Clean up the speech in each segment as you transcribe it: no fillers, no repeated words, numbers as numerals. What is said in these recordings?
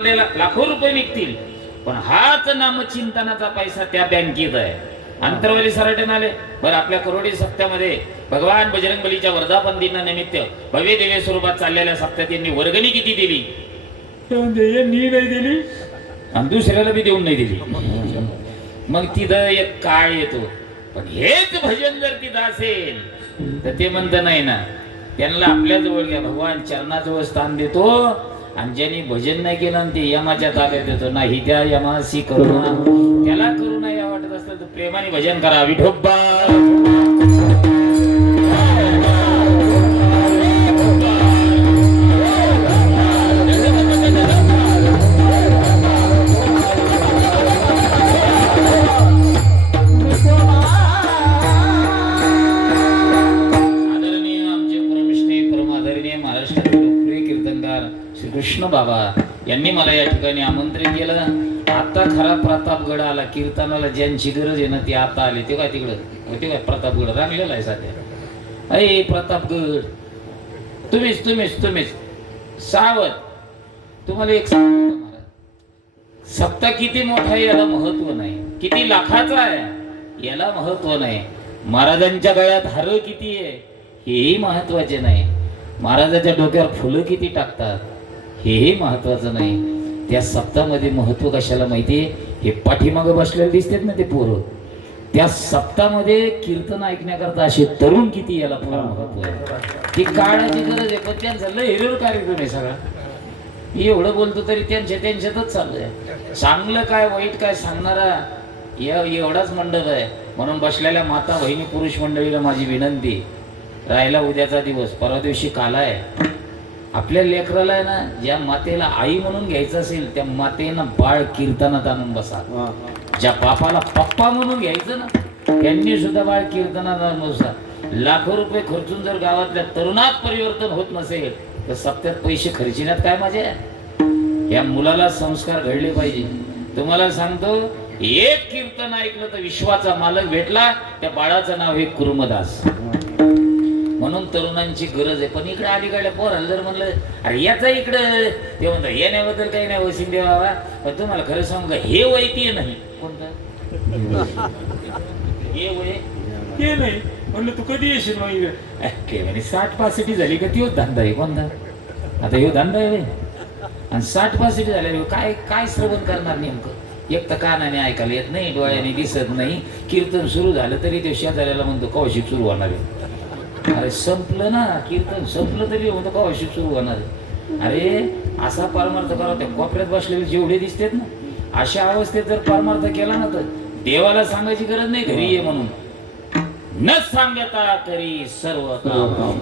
लाखो रुपये निघतील, पण हाच नामचिंतनाचा पैसा त्या बँकेत आहे. अंतरवाली सराटे आले बरं. आपल्या करोडी सप्त्यामध्ये भगवान बजरंगबलीच्या वर्धापन दिनानिमित्त भव्य दिव्य स्वरूपात चाललेल्या सप्त्यात यांनी वर्गणी किती दिली? यांनी नाही दिली आणि दुसऱ्याला बी देऊन नाही दिली. मग तिथं एक काळ येतो. पण हेच भजन जर तिथं असेल तर ते म्हणत नाही ना, त्यांना आपल्या जवळ घ्या, भगवान चरणाजवळ स्थान देतो. आणि ज्यांनी भजन नाही केलं आणि ते यमाच्या ताब्यात देतो, नाही त्या यमाशी करुणा, त्याला करुणा या वाटत असतं तर प्रेमाने भजन करा. विठोबा कृष्ण बाबा यांनी मला या ठिकाणी आमंत्रित केलं. आता खरा प्रतापगड आला. कीर्तनाला ज्यांची गरज आहे ना ते आता आले. ते काय तिकडं ते काय प्रतापगड रांगलेला आहे सध्या. अरे प्रतापगड तुम्हीच तुम्हीच तुम्हीच सावध. तुम्हाला एक सप्ताह किती मोठा आहे याला महत्व नाही, किती लाखाचा आहे याला महत्व नाही, महाराजांच्या गळ्यात हार किती आहे हेही महत्वाचे नाही, महाराजाच्या डोक्यावर फुलं किती टाकतात हेही महत्वाचं नाही. त्या सप्ताहामध्ये महत्व कशाला माहितीये? हे पाठीमागे बसलेले दिसतात ना ते पोरं, त्या सप्ताहामध्ये कीर्तन ऐकण्याकरता असे तरुण किती याला फार महत्व आहे. ती काळाची गरज आहे. पण त्यांचा लय हिरवर कार्यक्रम आहे सगळा. मी एवढं बोलतो तरी त्यांच्यातच चाललंय. चांगलं काय वाईट काय सांगणारा एवढाच मंडप आहे. म्हणून बसलेल्या माता बहिणी पुरुष मंडळीला माझी विनंती, राहिला उद्याचा दिवस, परवा दिवशी काला आहे. आपल्या लेकराला आहे ना, ज्या मातेला आई म्हणून घ्यायचं असेल त्या मातेनं बाळ कीर्तनात आणून बसा. ज्या बापाला पप्पा म्हणून घ्यायचं ना त्यांनी सुद्धा बाळ कीर्तनात आणून बसा. लाखो रुपये खर्चून जर गावातल्या तरुणात परिवर्तन होत नसेल तर सप्त्यात पैसे खर्चिण्यात काय मजा आहे? या मुलाला संस्कार घडले पाहिजे. तुम्हाला सांगतो, एक कीर्तन ऐकलं तर विश्वाचा मालक भेटला. त्या बाळाचं नाव हे कुर्मदास. म्हणून तरुणांची गरज आहे. पण इकडे अलीकडे पोराला जर म्हणलं अरे याचा इकडं ते म्हणतात येण्याबद्दल काही नाही वशिंदे बाबा, पण तुम्हाला खरं सांगू का हे वय ते नाही. कोणतं हे वय ते नाही म्हणलं. तू कधी येशील म्हणे 60-65 झाली का तीच धंदा आहे. कोणता आता हे धंदा आहे आणि 60-65 झाले काय काय श्रवण करणार नेमकं? एक तर कानाने ऐकायला येत नाही, डोळ्याने दिसत नाही. कीर्तन सुरू झालं तरी ते शेजाऱ्याला म्हणतो कौशिक सुरू होणार आहे. अरे संपलं ना कीर्तन, संपलं तरी म्हणतो कौशिक सुरू होणार आहे. अरे असा परमार्थ करा. त्या कोपऱ्यात बसलेले जेवढे दिसतात ना अशा अवस्थेत जर परमार्थ केला ना तर देवाला सांगायची गरज नाही घरी ये म्हणून. न सांगता तरी सर्व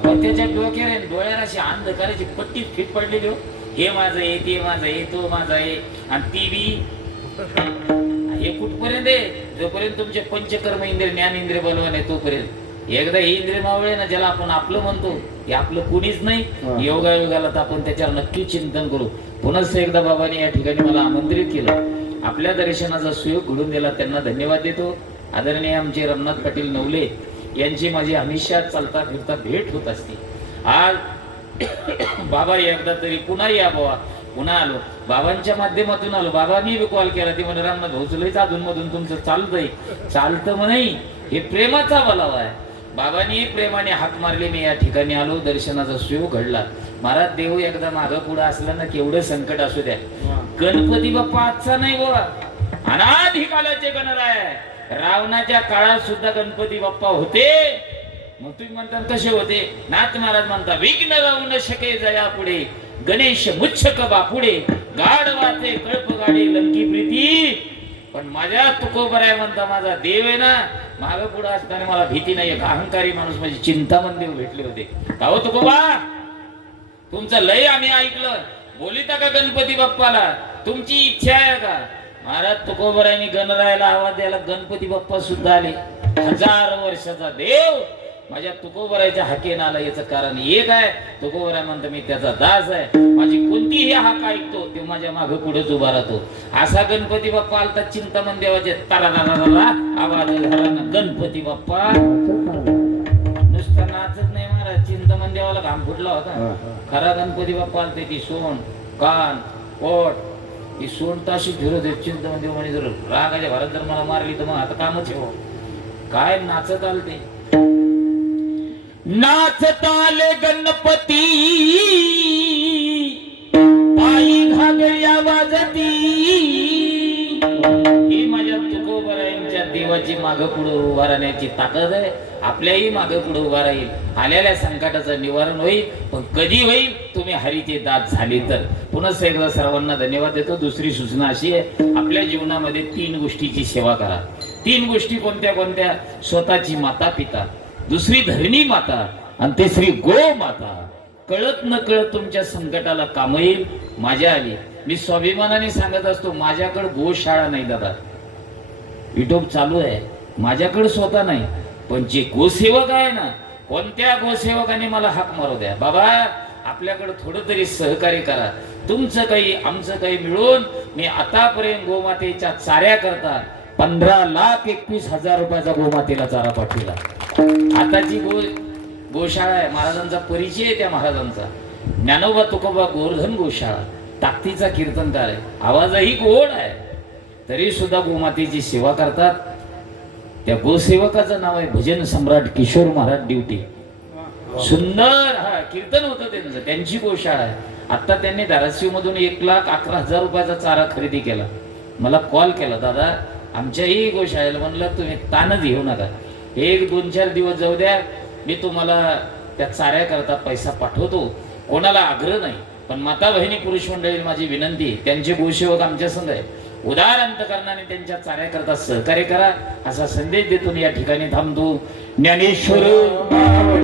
पण त्याच्या डोळ्याला अशी अंधकाराची पट्टी फिट पडलेली हो. हे माझं आहे, ते माझं आहे, तो माझा आहे. आणि ती बी हे कुठपर्यंत आहे? जोपर्यंत तुमचे पंचकर्म इंद्रिय ज्ञान इंद्रिय बलवान आहे तोपर्यंत. एकदा हे इंद्रिय मावळे ना ज्याला आपण आपलं म्हणतो हे आपलं कुणीच नाही. योगायोगाला तर आपण त्याच्यावर नक्की चिंतन करू. पुन्हा एकदा बाबांनी या ठिकाणी मला आमंत्रित केलं. आपल्या दर्शनाचा सुयोग घडून दिला, त्यांना धन्यवाद देतो. आदरणीय आमचे रमनाथ पाटील नवले यांची माझी हमेशा चालता फिरता भेट होत असते. आज बाबा एकदा तरी पुन्हा या बाबा. पुन्हा आलो बाबांच्या माध्यमातून आलो. बाबांनी कॉल केला. ती म्हणे रामनाथ भाऊचलच अधून मधून तुमचं चालतंय. चालतं म्हणे हे प्रेमाचा बलावा आहे. बाबांनी प्रेमाने हाक मारले. मी या ठिकाणी आलो. दर्शनाचा सुयोग घडला. महाराज देव एकदा मागं पुढं असला ना केवढं संकट असू द्या, गणपती बाप्पा आजचा नाही बाबा, अनाधी कालाचे गणराय. रावणाच्या काळात सुद्धा गणपती बाप्पा होते. मग तुम्ही म्हणता कसे होते? नाथ महाराज म्हणता विघ्न राहू न शके जया पुढे, गणेश मुच्छक बापुडे, गाढवाचे कळप गाडी लंकी प्रीती. पण माझ्या तुकोबर आहे म्हणता माझा देव आहे ना. मागं पुढं असताना मला भीती नाही. एक अहंकारी माणूस माझी चिंतामण देव भेटले होते. का हो तुकोबा, तुमचं लय आम्ही ऐकलं, बोलिता का गणपती बाप्पाला? तुमची इच्छा आहे का? महाराज तुकोबरायांनी गणरायाला आवाज द्यायला गणपती बाप्पा सुद्धा आले. 1000 वर्षाचा देव माझ्या तुकोबरायच्या हाकेनं आला. याचं कारण एक आहे, तुकोबराय म्हणतो मी त्याचा दास आहे. माझी कोणतीही हाक ऐकतो ते माझ्या मागे पुढेच उभा राहतो. असा गणपती बाप्पा आलता. चिंतामण देवाचे तारा आवाज झाला ना गणपती बाप्पा. नुसतं नाचत नाही महाराज, चिंतामण देवाला घाम फुटला होता. खरा गणपती बाप्पा आलते ती सोन कान पोट ही सोंड ताशी फिरत आहेत चिंतामणी म्हणे जर रागाच्या भारत जर मला मारली तर मग आता कामच आहे हो. काय नाचत आलते नाचत आले गणपती पायी घागऱ्या वाजती ही माझ्या तुकोबरायांच्या देवाची मागं पुढे उभा राहण्याची ताकद आहे. आपल्याही मागं पुढे उभा राहील. आलेल्या संकटाचं निवारण होईल. पण कधी होईल तुम्ही हरीची दात झाली तर. पुन्हा एकदा सर्वांना धन्यवाद देतो. दुसरी सूचना अशी आहे आपल्या जीवनामध्ये 3 गोष्टीची सेवा करा. 3 गोष्टी कोणत्या कोणत्या स्वतःची माता पिता, दुसरी धरणी माता आणि तिसरी गो माता. कळत न कळत तुमच्या संकटाला काम येईल. माझ्या आली मी स्वाभिमानाने सांगत असतो माझ्याकडे गोशाळा नाही दादा. युट्यूब चालू आहे माझ्याकडे स्वतः नाही पण जे गोसेवक आहे ना कोणत्या गोसेवकाने मला हाक मारू द्या बाबा आपल्याकडे थोडं तरी सहकार्य करा. तुमचं काही आमचं काही मिळून मी आतापर्यंत गोमातेच्या चाऱ्या करता 15,21,000 रुपयाचा गोमातेला चारा पाठविला. आताची गोशाळा आहे. महाराजांचा परिचय आहे त्या महाराजांचा. ज्ञानोबा तुकोबा गोवर्धन गोशाळा ताकदीचा कीर्तनकार आहे. आवाजही गोड आहे तरी सुद्धा गोमातेची सेवा करतात. त्या गोसेवकाचं नाव आहे भजन सम्राट किशोर महाराज ड्युटी. सुंदर हा कीर्तन होतं त्यांचं. त्यांची गोशाळा आहे. आता त्यांनी धाराशिव मधून 1,11,000 रुपयाचा चारा खरेदी केला. मला कॉल केला दादा आमच्याही गोशाळेला. म्हणलं तुम्ही ताणच घेऊ नका 1-2-4 दिवस जाऊ द्या मी तुम्हाला त्या चाऱ्या करता पैसा पाठवतो. कोणाला आग्रह नाही पण माता बहिणी पुरुष मंडळी माझी विनंती त्यांचे गोसेवक आमच्या संग आहे. उदार अंतकरणाने त्यांच्या चाऱ्या करता सहकार्य करा असा संदेश देतो. या ठिकाणी थांबतो. ज्ञानेश्वर